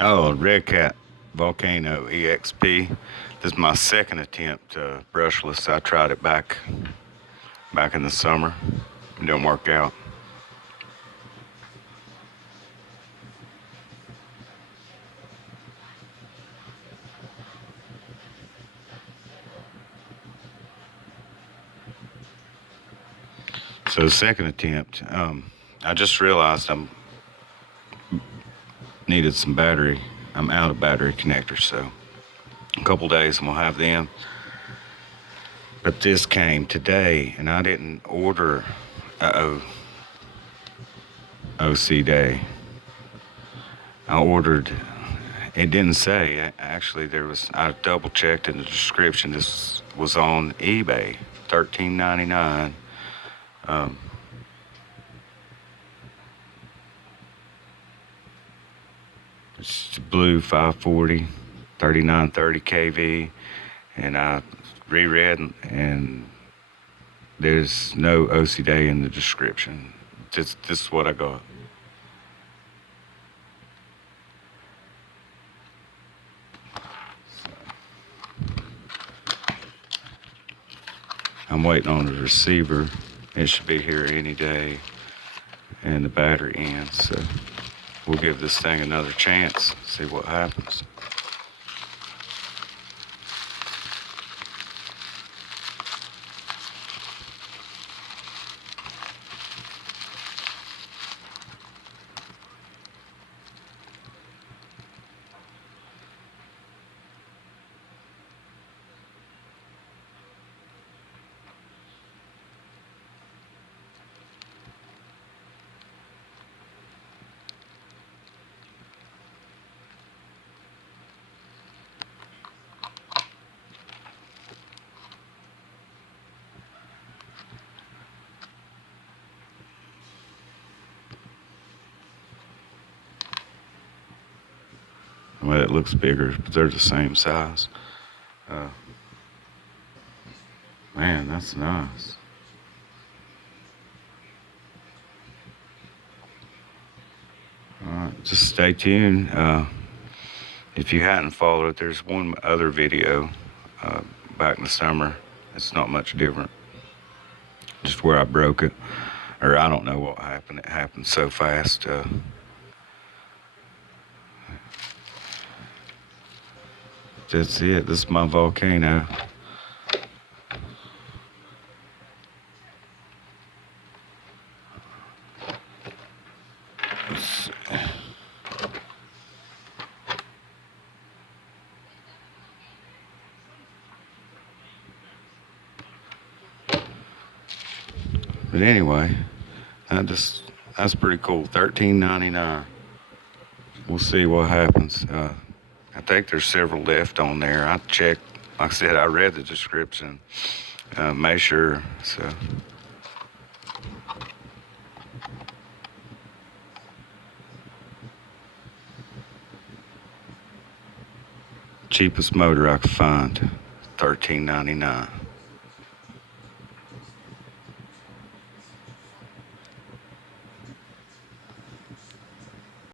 Oh, Redcat Volcano EXP. This is my second attempt brushless. I tried it back in the summer. It didn't work out. So the second attempt, I just realized I needed some battery. I'm out of battery connectors, so a couple days and we'll have them. But this came today, and I didn't order. OCDAY. I ordered. It didn't say. Actually, I double checked in the description. This was on eBay, $13.99. It's blue 540, 3930 kV, and I reread, and there's no OCDAY in the description. This is what I got. I'm waiting on the receiver. It should be here any day, and the battery in. So we'll give this thing another chance, see what happens. Well, it looks bigger, but they're the same size. Man, that's nice. All right, just stay tuned. If you hadn't followed it, there's one other video back in the summer. It's not much different. Just where I broke it, or I don't know what happened. It happened so fast. That's it. This is my volcano. But anyway, that's pretty cool. $13.99. We'll see what happens. I think there's several left on there. I checked. Like I said, I read the description. Made sure. So. Cheapest motor I could find, $13.99.